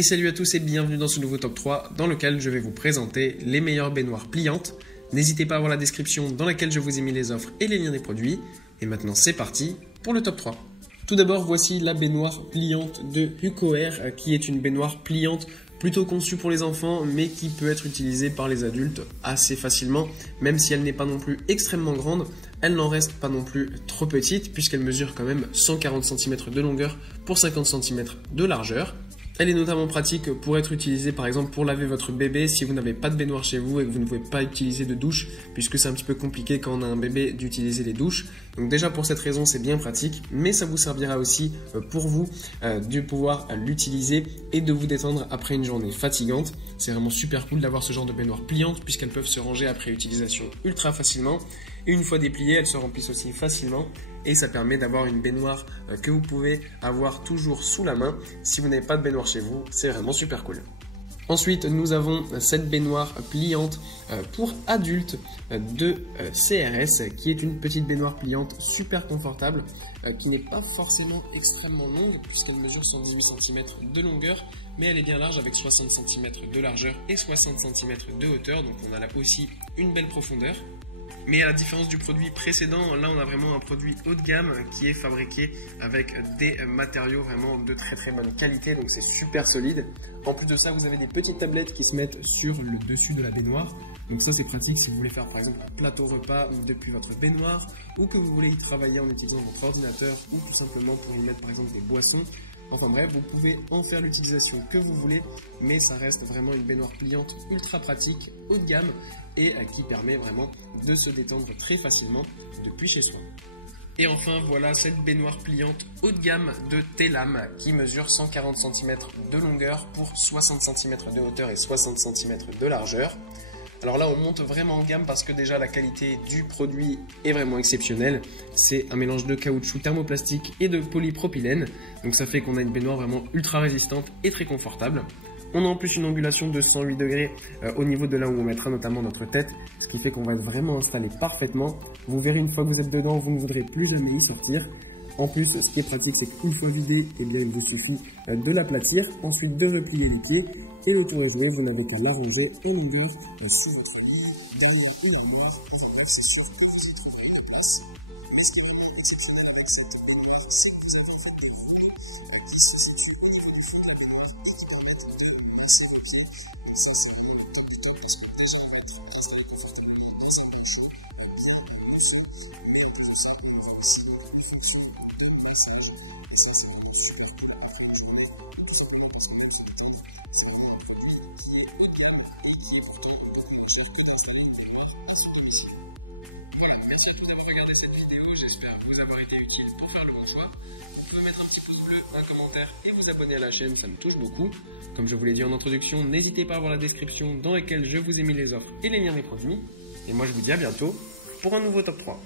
Et salut à tous et bienvenue dans ce nouveau top 3 dans lequel je vais vous présenter les meilleures baignoires pliantes. N'hésitez pas à voir la description dans laquelle je vous ai mis les offres et les liens des produits. Et maintenant c'est parti pour le top 3. Tout d'abord voici la baignoire pliante de Hucoair qui est une baignoire pliante plutôt conçue pour les enfants mais qui peut être utilisée par les adultes assez facilement. Même si elle n'est pas non plus extrêmement grande, elle n'en reste pas non plus trop petite puisqu'elle mesure quand même 140 cm de longueur pour 50 cm de largeur. Elle est notamment pratique pour être utilisée par exemple pour laver votre bébé si vous n'avez pas de baignoire chez vous et que vous ne pouvez pas utiliser de douche puisque c'est un petit peu compliqué quand on a un bébé d'utiliser les douches. Donc déjà pour cette raison c'est bien pratique, mais ça vous servira aussi pour vous de pouvoir l'utiliser et de vous détendre après une journée fatigante. C'est vraiment super cool d'avoir ce genre de baignoire pliante puisqu'elles peuvent se ranger après utilisation ultra facilement. Et une fois dépliées, elles se remplissent aussi facilement et ça permet d'avoir une baignoire que vous pouvez avoir toujours sous la main. Si vous n'avez pas de baignoire chez vous, c'est vraiment super cool. Ensuite, nous avons cette baignoire pliante pour adultes de CRS qui est une petite baignoire pliante super confortable qui n'est pas forcément extrêmement longue puisqu'elle mesure 118 cm de longueur mais elle est bien large avec 60 cm de largeur et 60 cm de hauteur, donc on a là aussi une belle profondeur. Mais à la différence du produit précédent, là on a vraiment un produit haut de gamme qui est fabriqué avec des matériaux vraiment de très très bonne qualité, donc c'est super solide. En plus de ça, vous avez des petites tablettes qui se mettent sur le dessus de la baignoire. Donc ça c'est pratique si vous voulez faire par exemple un plateau repas depuis votre baignoire ou que vous voulez y travailler en utilisant votre ordinateur ou tout simplement pour y mettre par exemple des boissons. Enfin bref, vous pouvez en faire l'utilisation que vous voulez, mais ça reste vraiment une baignoire pliante ultra pratique, haut de gamme et qui permet vraiment de se détendre très facilement depuis chez soi. Et enfin voilà cette baignoire pliante haut de gamme de Telam qui mesure 140 cm de longueur pour 60 cm de hauteur et 60 cm de largeur. Alors là on monte vraiment en gamme parce que déjà la qualité du produit est vraiment exceptionnelle. C'est un mélange de caoutchouc thermoplastique et de polypropylène. Donc ça fait qu'on a une baignoire vraiment ultra résistante et très confortable. On a en plus une angulation de 108 degrés au niveau de là où on mettra notamment notre tête. Ce qui fait qu'on va être vraiment installé parfaitement. Vous verrez une fois que vous êtes dedans, vous ne voudrez plus jamais y sortir. En plus, ce qui est pratique, c'est qu'une fois vidé, eh bien, il vous suffit de l'aplatir, ensuite de replier les pieds et le tour est joué. Vous n'avez qu'à l'arranger en longueur si vous trouvez derrière et en mange. Merci à tous d'avoir regardé cette vidéo, j'espère vous avoir été utile pour faire le bon choix. Vous pouvez mettre un petit pouce bleu, un commentaire et vous abonner à la chaîne, ça me touche beaucoup. Comme je vous l'ai dit en introduction, n'hésitez pas à voir la description dans laquelle je vous ai mis les offres et les liens des produits. Et moi je vous dis à bientôt pour un nouveau top 3.